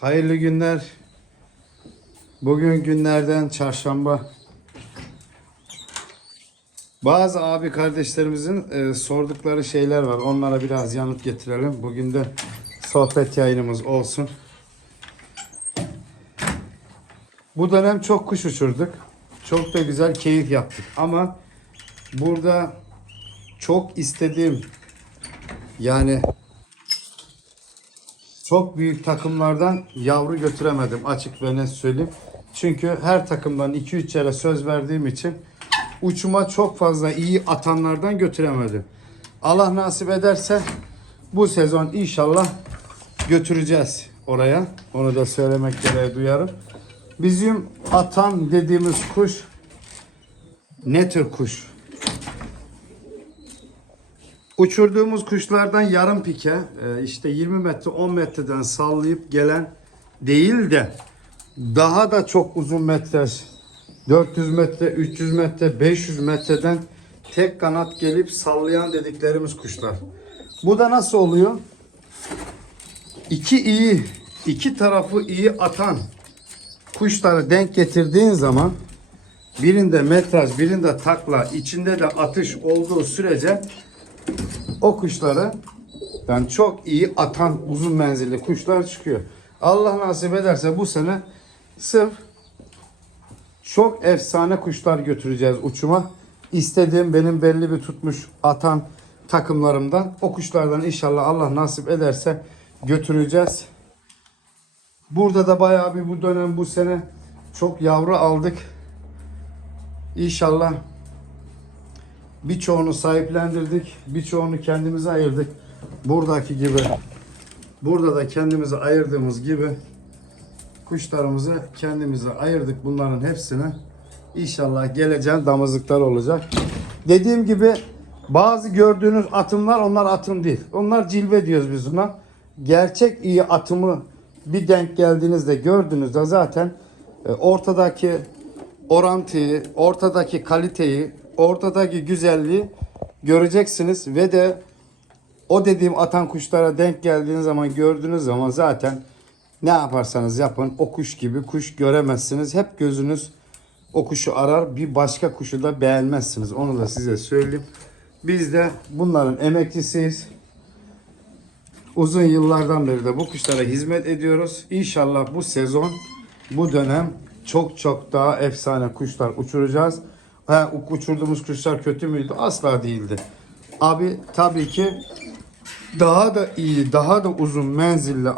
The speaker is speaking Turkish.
Hayırlı günler. Bugün günlerden çarşamba. Bazı abi kardeşlerimizin e, sordukları şeyler var. Onlara biraz yanıt getirelim. Bugün de sohbet yayınımız olsun. Bu dönem çok kuş uçurduk. Çok da güzel keyif yaptık. Ama burada çok istediğim yani çok büyük takımlardan yavru götüremedim açık ve net söyleyeyim. Çünkü her takımdan 2-3 yere söz verdiğim için uçuma çok fazla iyi atanlardan götüremedim. Allah nasip ederse bu sezon inşallah götüreceğiz oraya. Onu da söylemek gereği duyarım. Bizim atan dediğimiz kuş ne tür kuş? Uçurduğumuz kuşlardan yarım pike e, işte 20 metre 10 metreden sallayıp gelen değil de daha da çok uzun metraj 400 metre 300 metre 500 metreden tek kanat gelip sallayan dediklerimiz kuşlar. Bu da nasıl oluyor? İki iyi iki tarafı iyi atan kuşları denk getirdiğin zaman birinde metraj birinde takla içinde de atış olduğu sürece o kuşları yani çok iyi atan uzun menzilli kuşlar çıkıyor. Allah nasip ederse bu sene sırf çok efsane kuşlar götüreceğiz uçuma. İstediğim benim belli bir tutmuş atan takımlarımdan o kuşlardan inşallah Allah nasip ederse götüreceğiz. Burada da bayağı bir bu dönem bu sene çok yavru aldık. İnşallah birçoğunu sahiplendirdik. Birçoğunu kendimize ayırdık. Buradaki gibi burada da kendimize ayırdığımız gibi kuşlarımızı kendimize ayırdık bunların hepsini. İnşallah geleceğin damızlıklar olacak. Dediğim gibi bazı gördüğünüz atımlar onlar atım değil. Onlar cilve diyoruz biz buna. Gerçek iyi atımı bir denk geldiğinizde gördüğünüzde zaten e, ortadaki orantıyı, ortadaki kaliteyi, ortadaki güzelliği göreceksiniz ve de o dediğim atan kuşlara denk geldiğiniz zaman gördüğünüz zaman zaten ne yaparsanız yapın o kuş gibi kuş göremezsiniz. Hep gözünüz o kuşu arar bir başka kuşu da beğenmezsiniz. Onu da size söyleyeyim. Biz de bunların emeklisiyiz. Uzun yıllardan beri de bu kuşlara hizmet ediyoruz. İnşallah bu sezon, bu dönem çok çok daha efsane kuşlar uçuracağız. Ha, uçurduğumuz kuşlar kötü müydü? Asla değildi. Abi tabii ki daha da iyi, daha da uzun menzilli